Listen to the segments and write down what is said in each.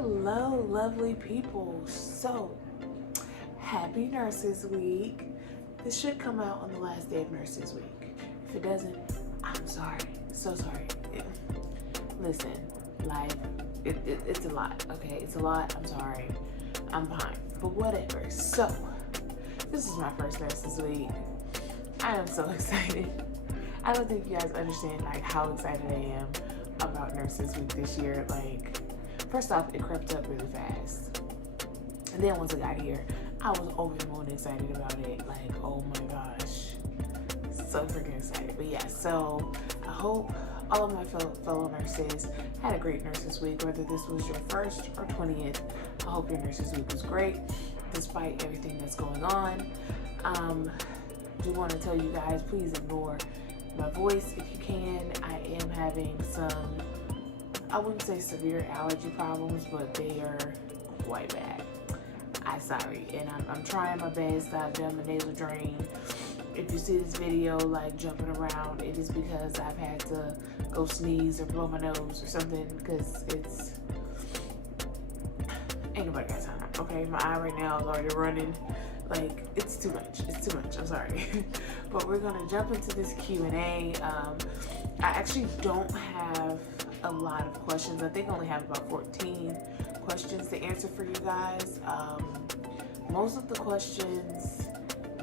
Hello, lovely people. So, happy Nurses Week. This should come out on the last day of Nurses Week. If it doesn't, I'm sorry. So sorry. Listen, life, it's a lot, okay? It's a lot. I'm sorry. I'm fine. But whatever. So, this is my first Nurses Week. I am so excited. I don't think you guys understand how excited I am about Nurses Week this year. First off, it crept up really fast. And then once I got here, I was over the moon excited about it. Oh my gosh. So freaking excited. But yeah, so I hope all of my fellow nurses had a great Nurses Week, whether this was your first or 20th. I hope your Nurses Week was great, despite everything that's going on. Do want to tell you guys, please ignore my voice if you can. I am having some, I wouldn't say severe allergy problems, but they are quite bad. I'm sorry, and I'm trying my best. I've done my nasal drain. If you see this video jumping around, it is because I've had to go sneeze or blow my nose or something, because ain't nobody got time, okay? My eye right now is already running. It's too much. It's too much. I'm sorry. But we're going to jump into this Q&A. I actually don't have a lot of questions. I think I only have about 14 questions to answer for you guys. Most of the questions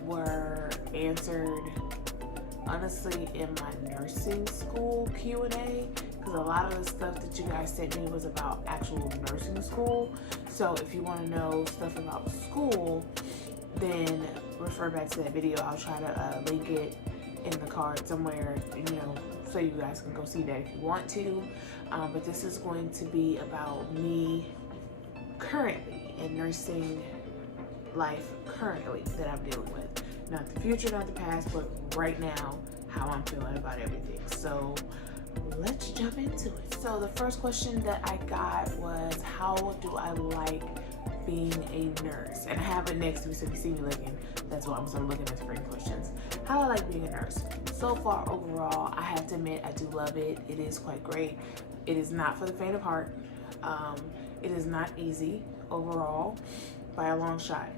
were answered, honestly, in my nursing school Q&A, because a lot of the stuff that you guys sent me was about actual nursing school. So if you want to know stuff about school, then refer back to that video. I'll try to link it in the card somewhere, so you guys can go see that if you want to. But this is going to be about me currently in nursing life currently that I'm dealing with. Not the future, not the past, but right now, how I'm feeling about everything. So let's jump into it. So the first question that I got was, how do I like being a nurse? And I have it next to me, so if you see me looking, that's why I'm sort of looking at the freaking questions. How do I like being a nurse? So far, overall, I have to admit, I do love it. It is quite great. It is not for the faint of heart. It is not easy overall by a long shot.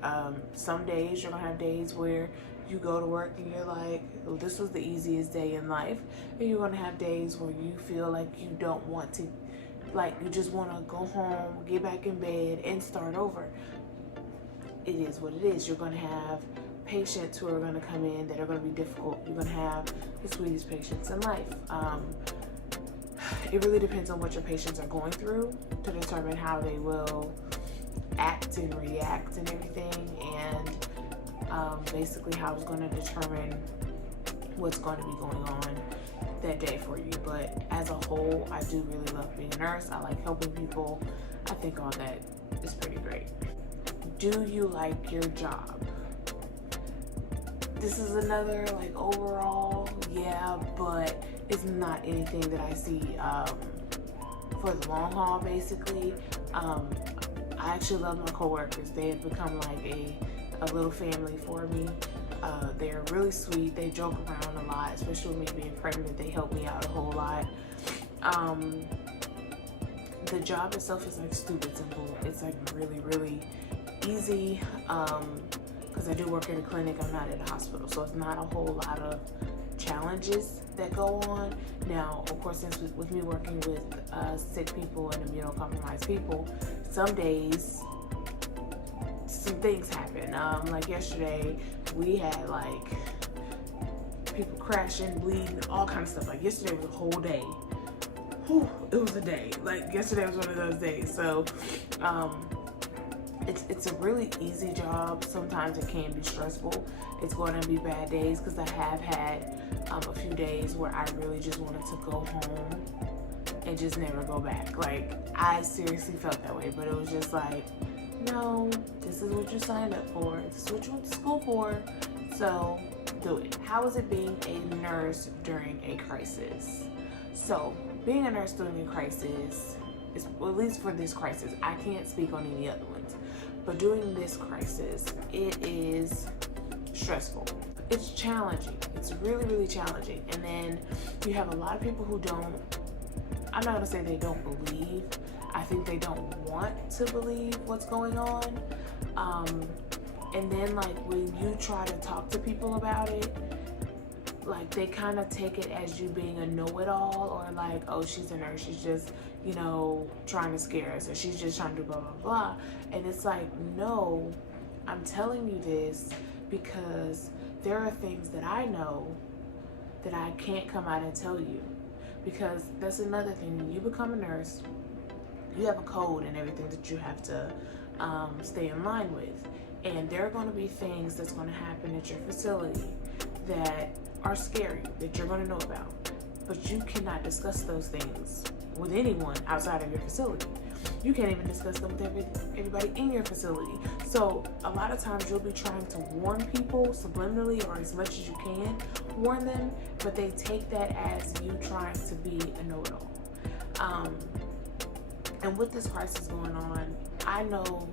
Some days you're gonna have days where you go to work and you're like, oh, this was the easiest day in life. And you're gonna have days where you feel like you don't want to, you just want to go home, get back in bed, and start over. It is what it is. You're going to have patients who are going to come in that are going to be difficult. You're going to have the sweetest patients in life. It really depends on what your patients are going through to determine how they will act and react and everything, and basically how it's going to determine what's going to be going on that day for you. But as a whole, I do really love being a nurse. I like helping people. I think all that is pretty great. Do you like your job? This is another overall, yeah, but it's not anything that I see for the long haul, basically. I actually love my coworkers. They have become a little family for me. They're really sweet. They joke around a lot, especially with me being pregnant. They help me out a whole lot. The job itself is stupid simple. It's really, really easy. Because I do work in a clinic, I'm not in a hospital, so it's not a whole lot of challenges that go on. Now, of course, since with me working with sick people and immunocompromised people, some days some things happen. Like yesterday, we had people crashing, bleeding, all kinds of stuff. Yesterday was a whole day. Whew, it was a day. Yesterday was one of those days. So it's a really easy job. Sometimes it can be stressful. It's going to be bad days, because I have had a few days where I really just wanted to go home and just never go back. I seriously felt that way, but it was just no, this is what you signed up for. This is what you went to school for. So do it. How is it being a nurse during a crisis? So being a nurse during a crisis is, well, at least for this crisis, I can't speak on any other ones, but during this crisis, it is stressful. It's challenging. It's really, really challenging. And then you have a lot of people who don't, I'm not gonna say they don't believe. I think they don't want to believe what's going on. And then like when you try to talk to people about it, like they kind of take it as you being a know-it-all, or like, oh, she's a nurse, she's just, you know, trying to scare us, or she's just trying to do blah blah blah. And it's like, no, I'm telling you this because there are things that I know that I can't come out and tell you, because that's another thing. When you become a nurse, you have a code and everything that you have to stay in line with, and there are going to be things that's going to happen at your facility that are scary, that you're going to know about, but you cannot discuss those things with anyone outside of your facility. You can't even discuss them with everybody in your facility. So a lot of times you'll be trying to warn people subliminally, or as much as you can warn them, but they take that as you trying to be a know-it-all. And with this crisis going on, I know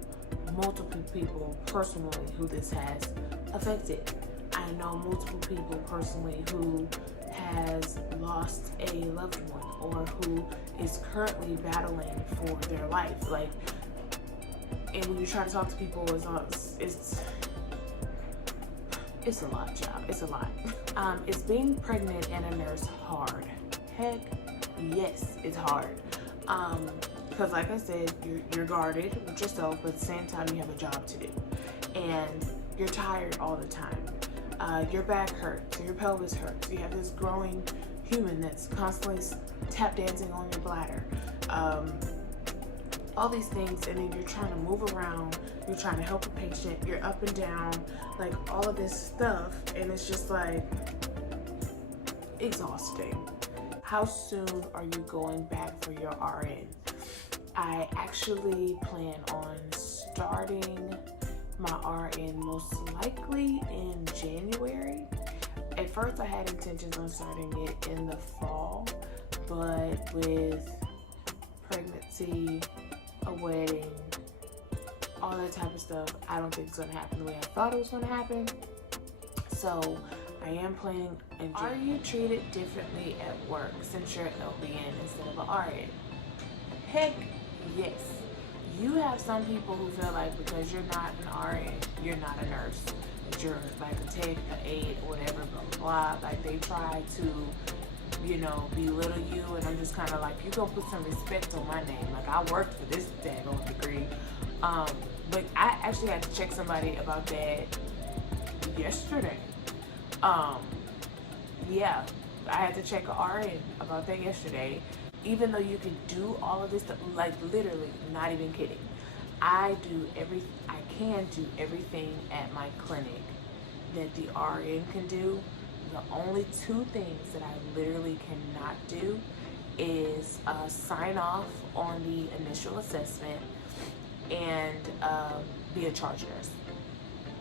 multiple people personally who this has affected. I know multiple people personally who has lost a loved one, or who is currently battling for their life. Like, and when you try to talk to people, it's a lot, child. It's a lot. Is being pregnant and a nurse hard? Heck, yes, it's hard. Because like I said, you're guarded with yourself, but at the same time you have a job to do, and you're tired all the time. Your back hurts, your pelvis hurts. You have this growing human that's constantly tap dancing on your bladder. All these things, and then you're trying to move around, you're trying to help a patient, you're up and down, like all of this stuff, and it's just like exhausting. How soon are you going back for your RN? I actually plan on starting my RN most likely in January. At first I had intentions on starting it in the fall, but with pregnancy, a wedding, all that type of stuff, I don't think it's gonna happen the way I thought it was gonna happen. So I am planning in January. Are you treated differently at work since you're LVN instead of an RN? Heck yes. You have some people who feel like because you're not an RN, you're not a nurse. That you're like a tech, an aide, or whatever, blah, blah, blah. Like they try to, you know, belittle you, and I'm just kind of like, you gonna put some respect on my name. Like I worked for this daggone degree. But I actually had to check somebody about that yesterday. Yeah, I had to check an RN about that yesterday. Even though you can do all of this stuff, like literally, not even kidding, I can do everything at my clinic that the RN can do. The only two things that I literally cannot do is sign off on the initial assessment and be a charge nurse.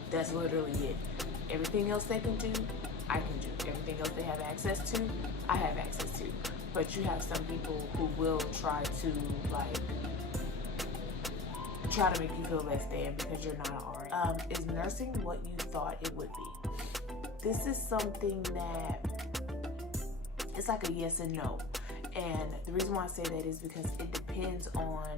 That's literally it. Everything else they can do, I can do. Everything else they have access to, I have access to. But you have some people who will try to make you feel less than because you're not an RN. Is nursing what you thought it would be? This is something that it's like a yes and no. And the reason why I say that is because it depends on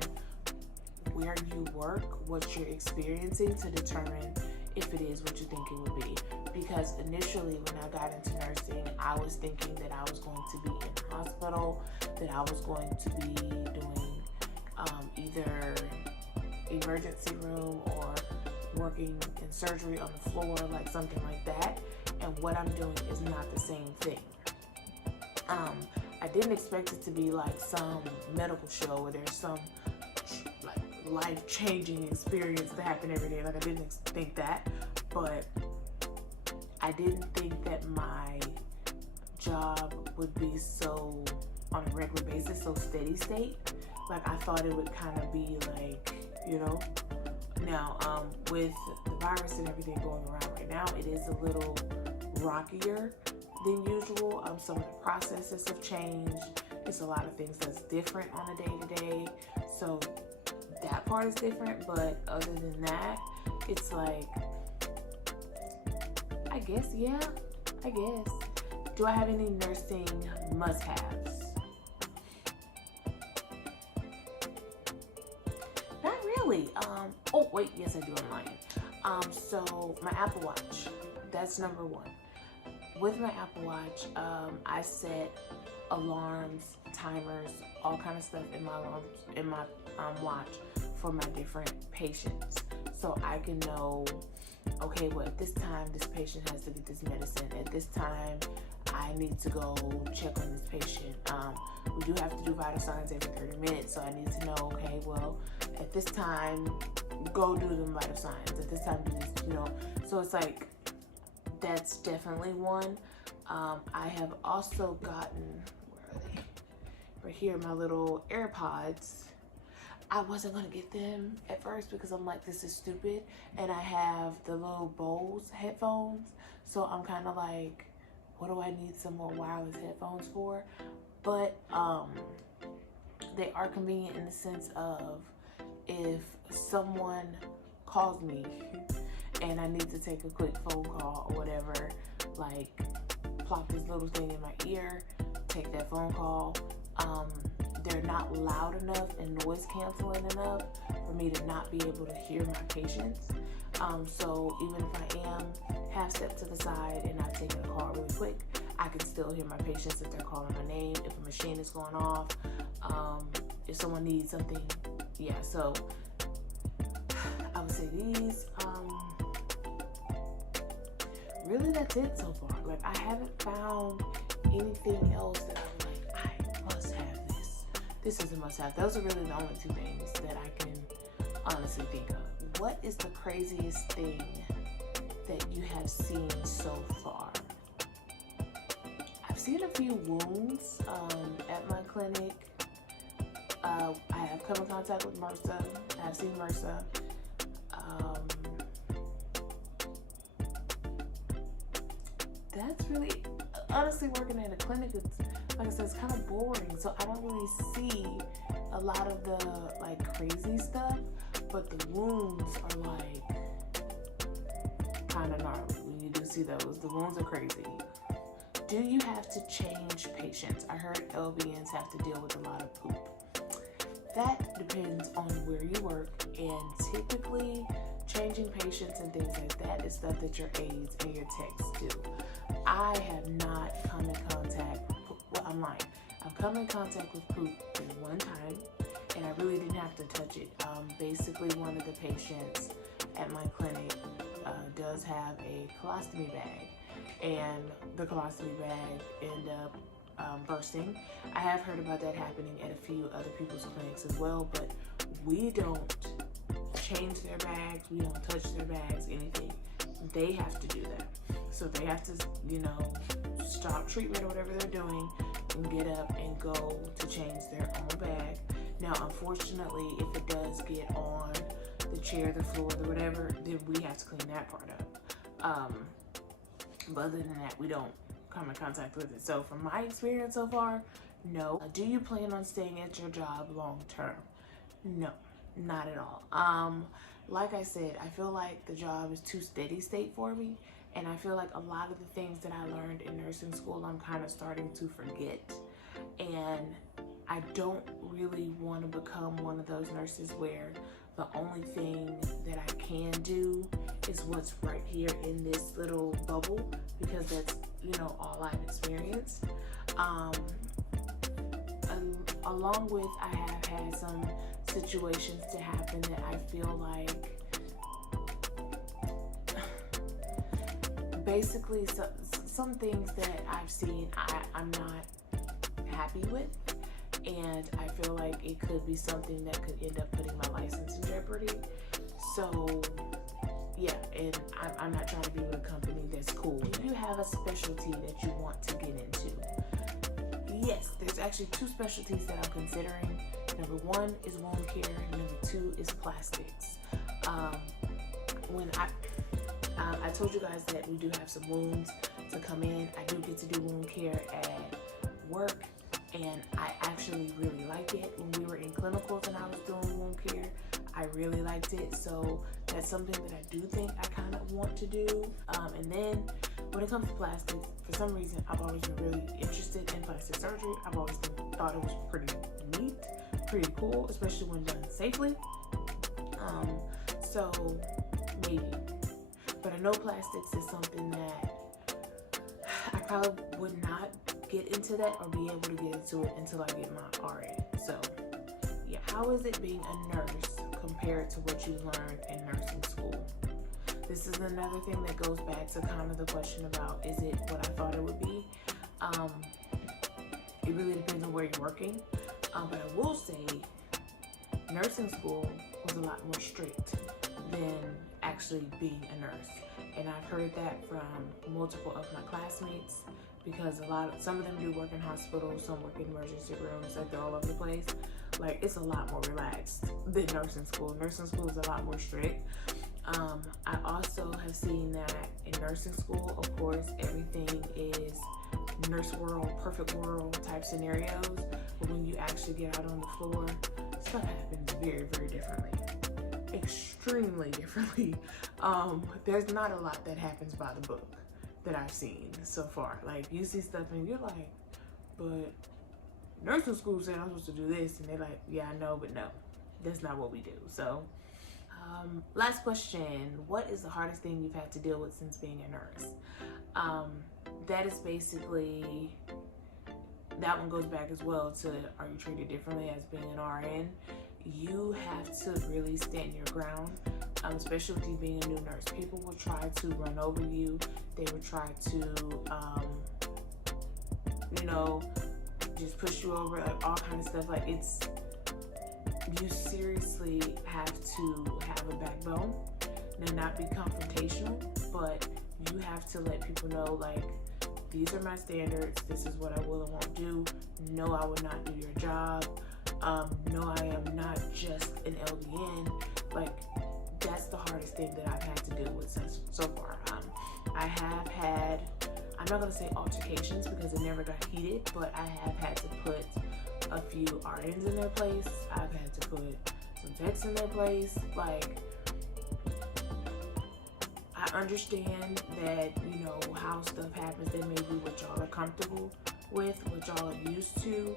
where you work, what you're experiencing, to determine if it is what you think it would be. Because initially when I got into nursing, I was thinking that I was going to be in a hospital, that I was going to be doing either emergency room or working in surgery on the floor, like something like that. And what I'm doing is not the same thing. I didn't expect it to be like some medical show where there's some like life-changing experience that happen every day. Like I didn't think that, but I didn't think that my job would be so on a regular basis, so steady state. Like I thought it would kind of be like, you know. Now, with the virus and everything going around right now, it is a little rockier than usual. Some of the processes have changed. It's a lot of things that's different on a day-to-day. So that part is different, but other than that, it's like, I guess. Do I have any nursing must-haves? really, oh wait, yes I do, I'm lying. So my Apple Watch, that's number one. With my Apple Watch, I set alarms, timers, all kind of stuff in my alarms, in my watch for my different patients. So I can know, okay, well at this time this patient has to get this medicine. At this time I need to go check on this patient. We do have to do vital signs every 30 minutes, so I need to know, okay, well at this time go do them vital signs. At this time do this, you know. So it's like, that's definitely one. I have also gotten, where are they? Right here, my little AirPods. I wasn't gonna get them at first because I'm like, this is stupid. And I have the little Bose headphones. So I'm kind of like, what do I need some more wireless headphones for? But they are convenient in the sense of, if someone calls me and I need to take a quick phone call or whatever, like plop this little thing in my ear, take that phone call. They're not loud enough and noise canceling enough for me to not be able to hear my patients. So even if I am half step to the side and I've taken a call really quick, I can still hear my patients if they're calling my name, if a machine is going off, if someone needs something. Yeah, so I would say these. Really, that's it so far. Like, I haven't found anything else that I'm like, I must have this. This is a must have. Those are really the only two things that I can honestly think of. What is the craziest thing that you have seen so far? I've seen a few wounds at my clinic. I have come in contact with MRSA. I've seen MRSA. That's really, honestly, working at a clinic, it's, like I said, it's kind of boring. So I don't really see a lot of the like crazy stuff, but the wounds are like kind of gnarly when you do see those. The wounds are crazy. Do you have to change patients? I heard LVNs have to deal with a lot of poop. That depends on where you work, and typically changing patients and things like that is stuff that your aides and your techs do. I have not come in contact, well, I'm lying. I've come in contact with poop one time, and I really didn't have to touch it. Basically, one of the patients at my clinic does have a colostomy bag, and the colostomy bag ended up bursting. I have heard about that happening at a few other people's clinics as well, but we don't change their bags, we don't touch their bags, anything. They have to do that. So they have to, you know, stop treatment or whatever they're doing and get up and go to change their own bag. Now, unfortunately, if it does get on the chair, the floor, the whatever, then we have to clean that part up. But other than that, we don't come in contact with it. So from my experience so far, no. Do you plan on staying at your job long term? No, not at all. Like I said, I feel like the job is too steady state for me, and I feel like a lot of the things that I learned in nursing school I'm kind of starting to forget, and I don't really want to become one of those nurses where the only thing that I can do is what's right here in this little bubble, because that's, you know, all I've experienced. Along with, I have had some situations to happen that I feel like basically some things that I've seen I'm not happy with, and I feel like it could be something that could end up putting my license in jeopardy. So yeah, and I'm not trying to be with a company that's cool. If you have a specialty that you want to get into, yes, there's actually two specialties that I'm considering. Number one is wound care, number two is plastics. When I told you guys that we do have some wounds to come in. I do get to do wound care at work, and I actually really like it. When we were in clinicals and I was doing wound care, I really liked it. So that's something that I do think I kind of want to do. And then when it comes to plastics, for some reason, I've always been really interested in plastic surgery. I've always thought it was pretty neat, pretty cool, especially when done safely. So maybe. But I know plastics is something that I probably would not get into that or be able to get into it until I get my RN. So yeah, how is it being a nurse compared to what you learned in nursing school? This is another thing that goes back to kind of the question about, is it what I thought it would be? It really depends on where you're working. But I will say nursing school was a lot more strict than actually being a nurse. And I've heard that from multiple of my classmates, because some of them do work in hospitals, some work in emergency rooms, like they're all over the place. Like, it's a lot more relaxed than nursing school. Nursing school is a lot more strict. I also have seen that in nursing school, of course, everything is nurse world, perfect world type scenarios. But when you actually get out on the floor, stuff happens very, very differently. Extremely differently. There's not a lot that happens by the book that I've seen so far. Like, you see stuff and you're like, but nursing school said I'm supposed to do this, and they're like, yeah, I know, but no, that's not what we do. So last question, what is the hardest thing you've had to deal with since being a nurse? That is basically, that one goes back as well to, are you treated differently as being an RN? You have to really stand your ground, especially with you being a new nurse. People will try to run over you. They will try to, just push you over, like all kind of stuff. Like, you seriously have to have a backbone and not be confrontational, but you have to let people know, like, these are my standards. This is what I will and won't do. No, I will not do your job. No, I am not just an LVN. Like, that's the hardest thing that I've had to deal with so far. I have had, I'm not going to say altercations because it never got heated, but I have had to put a few RNs in their place. I've had to put some techs in their place. Like, I understand that, how stuff happens. That may be what y'all are comfortable with, what y'all are used to.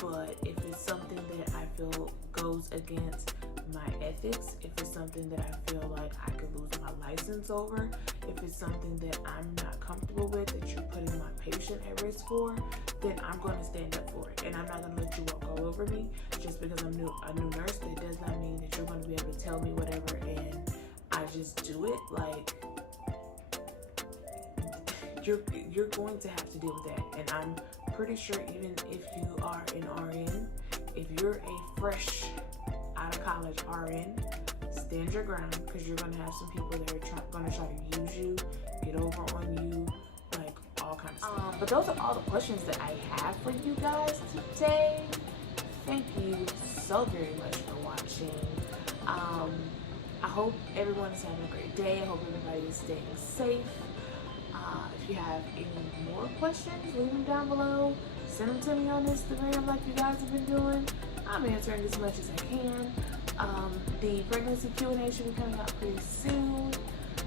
But if it's something that I feel goes against my ethics, if it's something that I feel like I could lose my license over, if it's something that I'm not comfortable with, that you're putting my patient at risk for, then I'm going to stand up for it. And I'm not going to let you walk all over me just because I'm a new nurse. That does not mean that you're going to be able to tell me whatever and I just do it. Like, you're going to have to deal with that. And I'm pretty sure even if you are an RN, if you're a fresh out of college RN, stand your ground, because you're going to have some people that are going to try to use you, get over on you, like all kinds of stuff. But those are all the questions that I have for you guys today. Thank you so very much for watching. I hope everyone is having a great day. I hope everybody is staying safe. If you have any more questions, leave them down below. Send them to me on Instagram like you guys have been doing. I'm answering as much as I can. The pregnancy Q&A should be coming out pretty soon.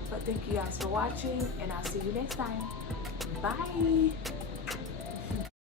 But thank you guys for watching, and I'll see you next time. Bye!